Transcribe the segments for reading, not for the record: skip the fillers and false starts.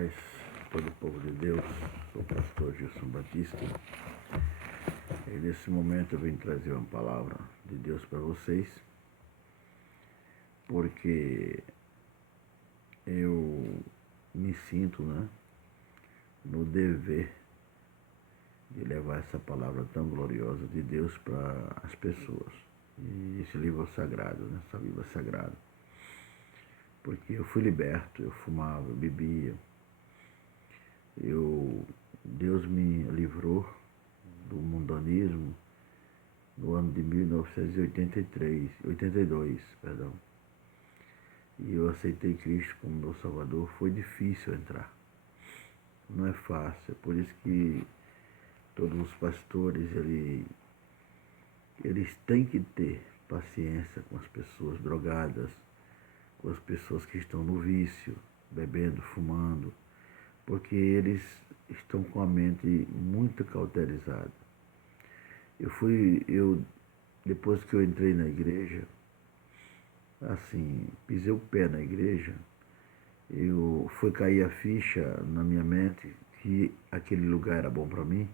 paz, todo o povo de Deus. Sou o pastor Gilson Batista. E nesse momento eu vim trazer uma palavra de Deus para vocês, porque eu me sinto, no dever de levar essa palavra tão gloriosa de Deus para as pessoas. E esse livro sagrado, essa Bíblia sagrada. Porque eu fui liberto, eu fumava, eu bebia. Deus me livrou do mundanismo no ano de 1982, perdão. E eu aceitei Cristo como meu Salvador. Foi difícil entrar. Não é fácil. É por isso que todos os pastores, eles têm que ter paciência com as pessoas drogadas, com as pessoas que estão no vício, bebendo, fumando, porque eles estão com a mente muito cauterizada. Depois que eu entrei na igreja, pisei o pé na igreja, foi cair a ficha na minha mente que aquele lugar era bom para mim.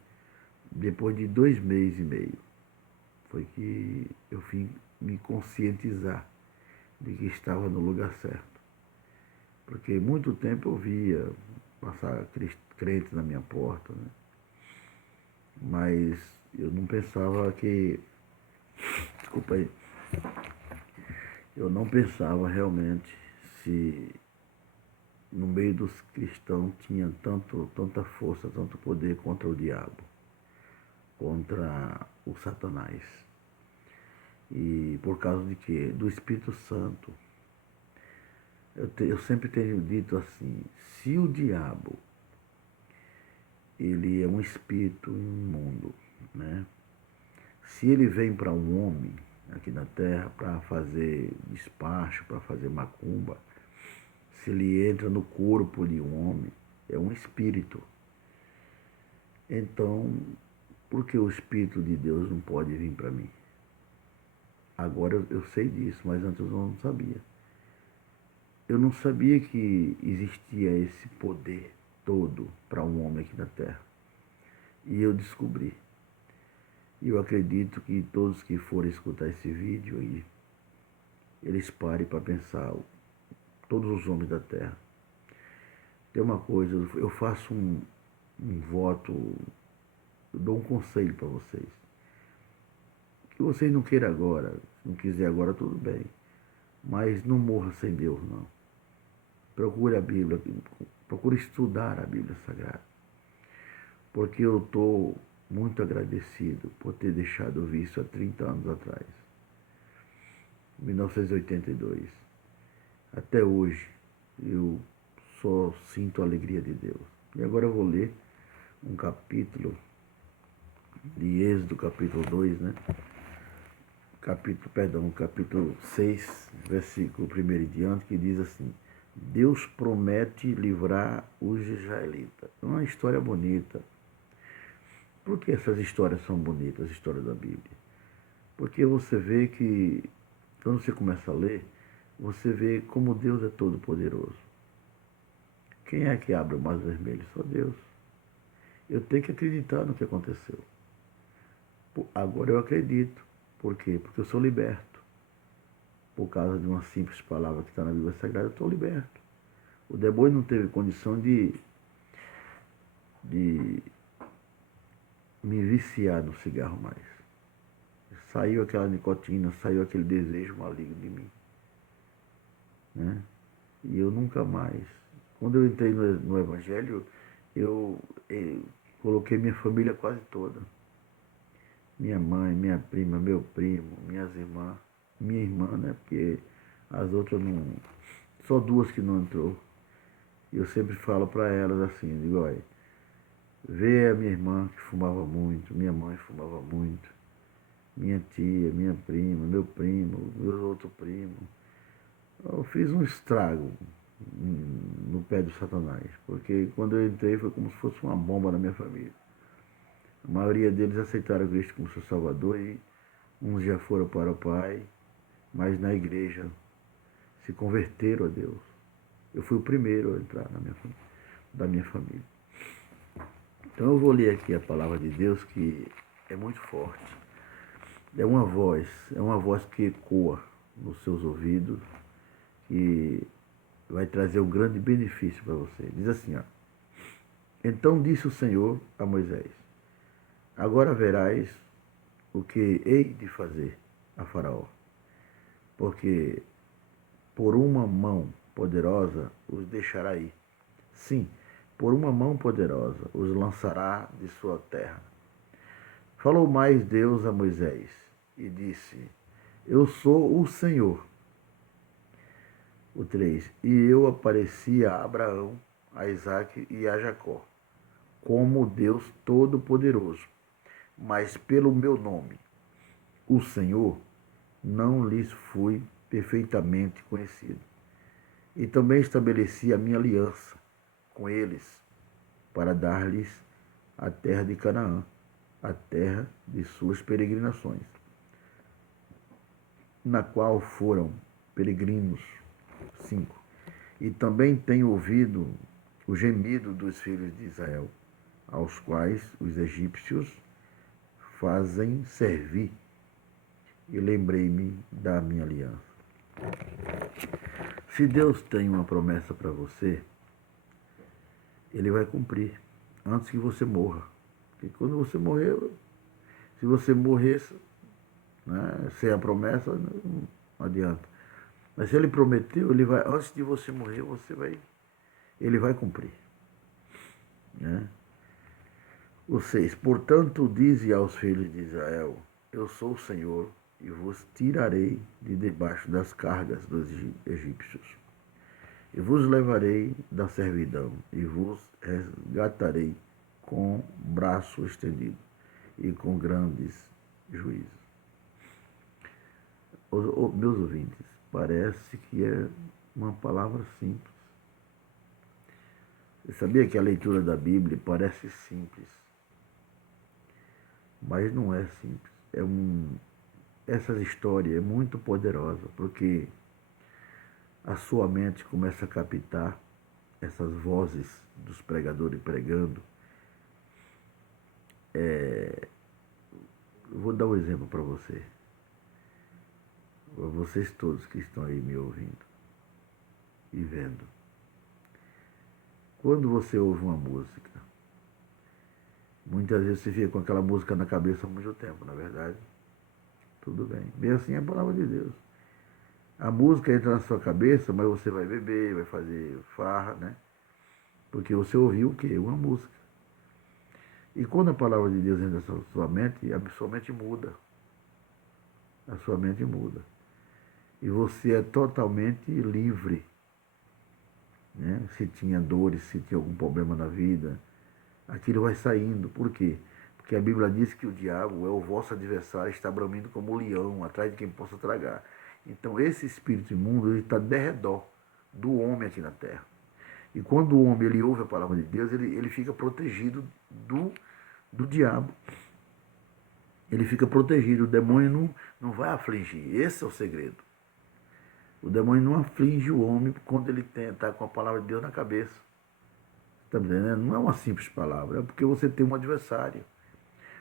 Depois de 2 meses e meio, foi que eu vim me conscientizar de que estava no lugar certo. Porque muito tempo eu via passar crente na minha porta, mas eu não pensava que... Desculpa aí. Eu não pensava realmente se no meio dos cristãos tinha tanta força, tanto poder contra o diabo, contra o Satanás. E por causa de quê? Do Espírito Santo. Eu sempre tenho dito assim, se o diabo, ele é um espírito imundo, Se ele vem para um homem aqui na terra para fazer despacho, para fazer macumba, se ele entra no corpo de um homem, é um espírito. Então, por que o Espírito de Deus não pode vir para mim? Agora eu sei disso, mas antes eu não sabia. Eu não sabia que existia esse poder todo para um homem aqui na terra. E eu descobri. E eu acredito que todos que forem escutar esse vídeo aí, eles parem para pensar, todos os homens da terra. Tem uma coisa, eu faço um voto, eu dou um conselho para vocês. Que vocês não queiram agora, se não quiser agora, tudo bem. Mas não morra sem Deus, não. Procure a Bíblia, procure estudar a Bíblia Sagrada. Porque eu estou muito agradecido por ter deixado o vício há 30 anos atrás. 1982. Até hoje, eu só sinto a alegria de Deus. E agora eu vou ler um capítulo de Êxodo, capítulo 2, capítulo 6, versículo 1 em diante, que diz assim: Deus promete livrar os israelitas. É uma história bonita. Por que essas histórias são bonitas, as histórias da Bíblia? Porque você vê que, quando você começa a ler, você vê como Deus é todo poderoso. Quem é que abre o mar vermelho? Só Deus. Eu tenho que acreditar no que aconteceu. Agora eu acredito. Por quê? Porque eu sou liberto. Por causa de uma simples palavra que está na Bíblia Sagrada, eu estou liberto. O demônio não teve condição de me viciar no cigarro mais. Saiu aquela nicotina, saiu aquele desejo maligno de mim. E eu nunca mais. Quando eu entrei no Evangelho, eu coloquei minha família quase toda. Minha mãe, minha prima, meu primo, minhas irmãs. Minha irmã, porque as outras não... Só 2 que não entrou. E eu sempre falo para elas assim, digo, olha, vê a minha irmã que fumava muito, minha mãe fumava muito, minha tia, minha prima, meu primo, meu outro primo. Eu fiz um estrago no pé do Satanás, porque quando eu entrei foi como se fosse uma bomba na minha família. A maioria deles aceitaram Cristo como seu Salvador e uns já foram para o Pai, mas na igreja se converteram a Deus. Eu fui o primeiro a entrar na minha família. da minha família. Então eu vou ler aqui a palavra de Deus, que é muito forte. É uma voz que ecoa nos seus ouvidos, que vai trazer um grande benefício para você. Diz assim, ó. Então disse o Senhor a Moisés: agora verás o que hei de fazer a Faraó, porque por uma mão poderosa os deixará ir. Sim, por uma mão poderosa os lançará de sua terra. Falou mais Deus a Moisés e disse: eu sou o Senhor. O 3. E eu apareci a Abraão, a Isaque e a Jacó, como Deus Todo-Poderoso, mas pelo meu nome, o Senhor, não lhes fui perfeitamente conhecido. E também estabeleci a minha aliança com eles, para dar-lhes a terra de Canaã, a terra de suas peregrinações, na qual foram peregrinos. 5. E também tenho ouvido o gemido dos filhos de Israel, aos quais os egípcios fazem servir, e lembrei-me da minha aliança. Se Deus tem uma promessa para você, Ele vai cumprir antes que você morra. Porque quando você morrer, se você morresse, né, sem a promessa, não adianta. Mas se Ele prometeu, Ele vai, antes de você morrer, Ele vai cumprir. Né? O 6. Portanto, dize aos filhos de Israel: eu sou o Senhor, e vos tirarei de debaixo das cargas dos egípcios, e vos levarei da servidão, e vos resgatarei com braço estendido e com grandes juízos. Meus ouvintes, parece que é uma palavra simples. Você sabia que a leitura da Bíblia parece simples, mas não é simples. Essa história é muito poderosa, porque a sua mente começa a captar essas vozes dos pregadores pregando. Vou dar um exemplo para você. Para vocês todos que estão aí me ouvindo e vendo. Quando você ouve uma música, muitas vezes você fica com aquela música na cabeça há muito tempo, na verdade. Tudo bem. Bem assim é a palavra de Deus. A música entra na sua cabeça, mas você vai beber, vai fazer farra, né? Porque você ouviu o quê? Uma música. E quando a palavra de Deus entra na sua mente, a sua mente muda. A sua mente muda. E você é totalmente livre. Né? Se tinha dores, se tinha algum problema na vida, aquilo vai saindo. Por quê? Porque a Bíblia diz que o diabo é o vosso adversário, está bramindo como um leão, atrás de quem possa tragar. Então esse espírito imundo ele está de redor do homem aqui na terra. E quando o homem ele ouve a palavra de Deus, ele fica protegido do diabo. Ele fica protegido, o demônio não vai afligir. Esse é o segredo. O demônio não aflige o homem quando ele está com a palavra de Deus na cabeça. Está entendendo? Não é uma simples palavra, é porque você tem um adversário.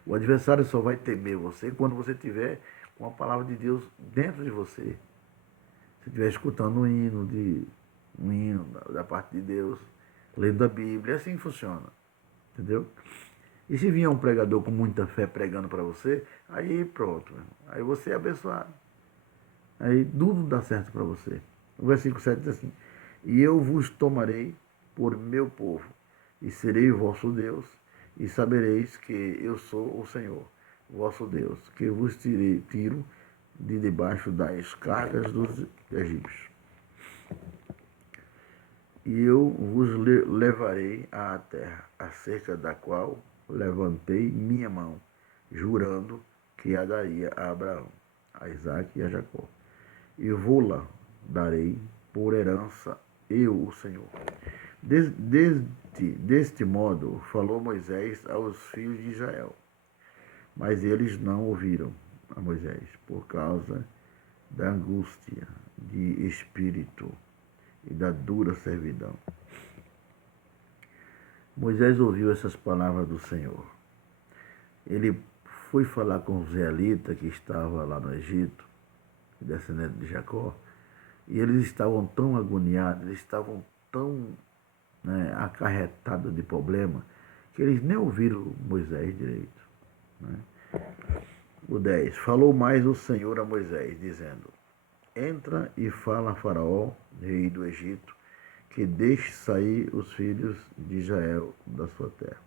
O adversário só vai temer você quando você tiver com a palavra de Deus dentro de você. Se estiver escutando um hino da parte de Deus, lendo a Bíblia, assim funciona. Entendeu? E se vier um pregador com muita fé pregando para você, aí pronto. Aí você é abençoado. Aí tudo dá certo para você. O versículo 7 diz assim: e eu vos tomarei por meu povo, e serei vosso Deus, e sabereis que eu sou o Senhor, vosso Deus, que vos tiro de debaixo das cargas dos egípcios. E eu vos levarei à terra, acerca da qual levantei minha mão, jurando que a daria a Abraão, a Isaque e a Jacó. E vou-la darei por herança, eu, o Senhor. Deste modo falou Moisés aos filhos de Israel, mas eles não ouviram a Moisés, por causa da angústia de espírito e da dura servidão. Moisés ouviu essas palavras do Senhor. Ele foi falar com os israelitas que estavam lá no Egito, descendente de Jacó, e eles estavam tão agoniados, eles estavam tão acarretados de problema, que eles nem ouviram Moisés direito. Né? O 10. Falou mais o Senhor a Moisés, dizendo: Entra e fala a Faraó, rei do Egito, que deixe sair os filhos de Israel da sua terra.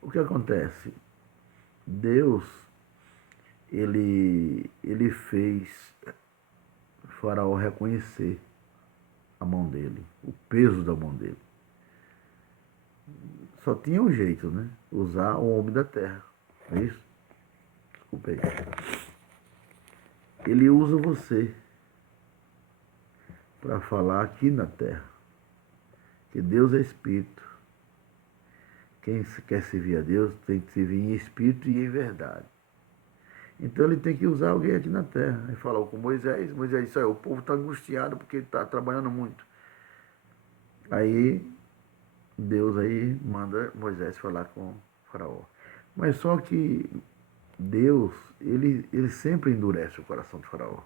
O que acontece? Deus, ele fez Faraó reconhecer a mão dele, o peso da mão dele. Só tinha um jeito, né? Usar o homem da terra. É isso? Desculpa aí. Ele usa você para falar aqui na terra que Deus é espírito. Quem quer servir a Deus tem que servir em espírito e em verdade. Então ele tem que usar alguém aqui na terra. Ele falou com Moisés, Moisés disse: o povo está angustiado porque está trabalhando muito. Aí Deus aí manda Moisés falar com Faraó. Mas só que Deus, ele sempre endurece o coração de Faraó.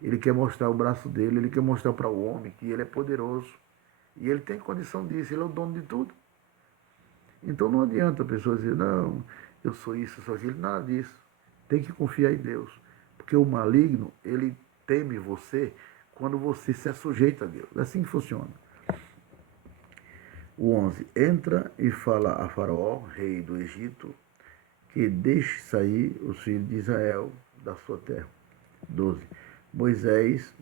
Ele quer mostrar o braço dele, ele quer mostrar para o homem que ele é poderoso. E ele tem condição disso, ele é o dono de tudo. Então não adianta a pessoa dizer: não, eu sou isso, eu sou aquilo, nada disso. Tem que confiar em Deus. Porque o maligno, ele teme você quando você se sujeita a Deus. É assim que funciona. O 11. Entra e fala a Faraó, rei do Egito, que deixe sair os filhos de Israel da sua terra. 12. Moisés,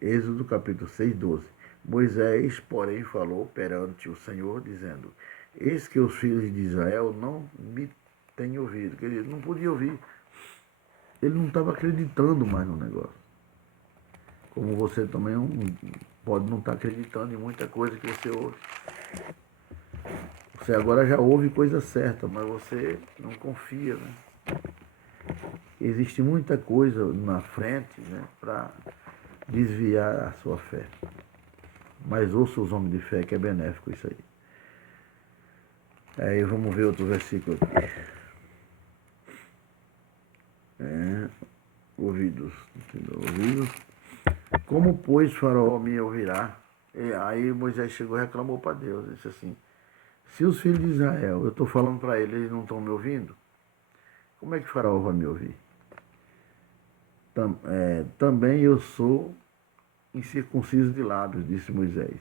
Êxodo capítulo 6, 12. Moisés, porém, falou perante o Senhor, dizendo: Eis que os filhos de Israel não me têm ouvido. Quer dizer, ele não podia ouvir. Ele não estava acreditando mais no negócio. Como você também pode não estar acreditando em muita coisa que você ouve. Você agora já ouve coisa certa, mas você não confia, né? Existe muita coisa na frente, né, para desviar a sua fé. Mas ouça os homens de fé, que é benéfico isso aí. Aí vamos ver outro versículo aqui. Ouvidos. Como, pois, Faraó me ouvirá? E aí Moisés chegou e reclamou para Deus. Ele disse assim: se os filhos de Israel, eu estou falando para eles, eles não estão me ouvindo, como é que Faraó vai me ouvir? Também eu sou incircunciso de lábios, disse Moisés.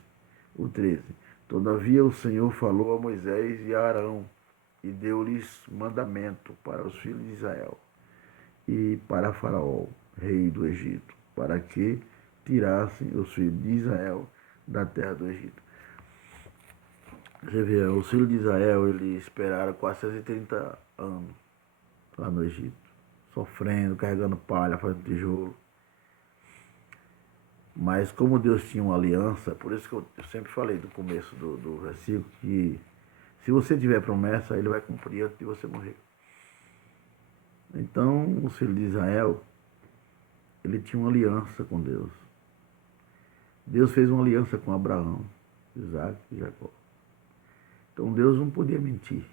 O 13. Todavia o Senhor falou a Moisés e a Arão, e deu-lhes mandamento para os filhos de Israel e para Faraó, rei do Egito, para que tirassem os filhos de Israel da terra do Egito. Você vê, os filhos de Israel, eles esperaram 430 anos lá no Egito, sofrendo, carregando palha, fazendo tijolo. Mas como Deus tinha uma aliança, por isso que eu sempre falei do começo do versículo, que se você tiver promessa, ele vai cumprir antes de você morrer. Então, os filhos de Israel, ele tinha uma aliança com Deus. Deus fez uma aliança com Abraão, Isaac e Jacó. Então Deus não podia mentir.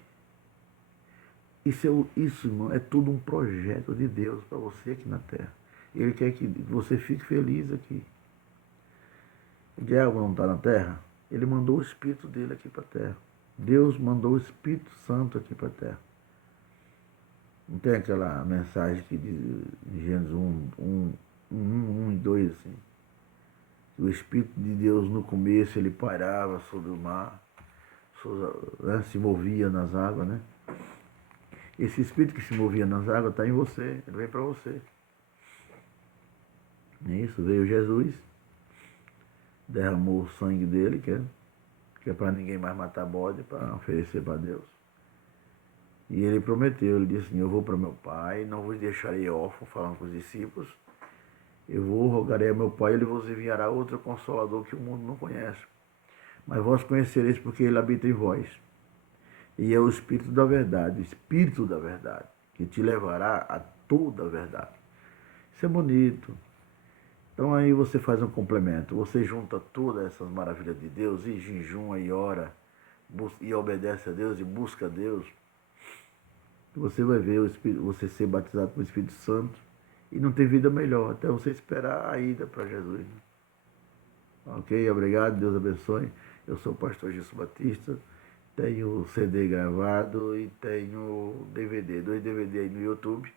Isso, irmão, é tudo um projeto de Deus para você aqui na terra. Ele quer que você fique feliz aqui. O diabo não está na terra? Ele mandou o Espírito dele aqui para a terra. Deus mandou o Espírito Santo aqui para a terra. Não tem aquela mensagem que diz em Gênesis 1 e 2, assim. O Espírito de Deus no começo ele pairava sobre o mar, se movia nas águas, né? Esse Espírito que se movia nas águas está em você, ele vem para você. Isso, veio Jesus, derramou o sangue dele, que é para ninguém mais matar bode, para oferecer para Deus. E ele prometeu, ele disse assim: eu vou para meu Pai, não vos deixarei órfão, falando com os discípulos. Eu rogarei a meu Pai, ele vos enviará outro Consolador que o mundo não conhece. Mas vós conhecereis porque ele habita em vós. E é o Espírito da verdade, que te levará a toda a verdade. Isso é bonito. Então aí você faz um complemento, você junta todas essas maravilhas de Deus e jejuma e ora e obedece a Deus e busca a Deus, você vai ver o Espírito, você ser batizado com o Espírito Santo e não ter vida melhor, até você esperar a ida para Jesus. Ok? Obrigado, Deus abençoe. Eu sou o pastor Gilson Batista, tenho CD gravado e tenho DVD, 2 DVD aí no YouTube.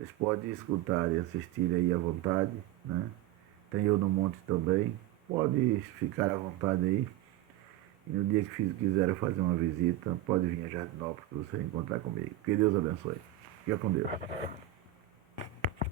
Vocês podem escutar e assistir aí à vontade, né? Tem Eu no Monte também. Pode ficar à vontade aí. E no dia que quiser fazer uma visita, pode vir a Jardinópolis para você encontrar comigo. Que Deus abençoe. Fica com Deus.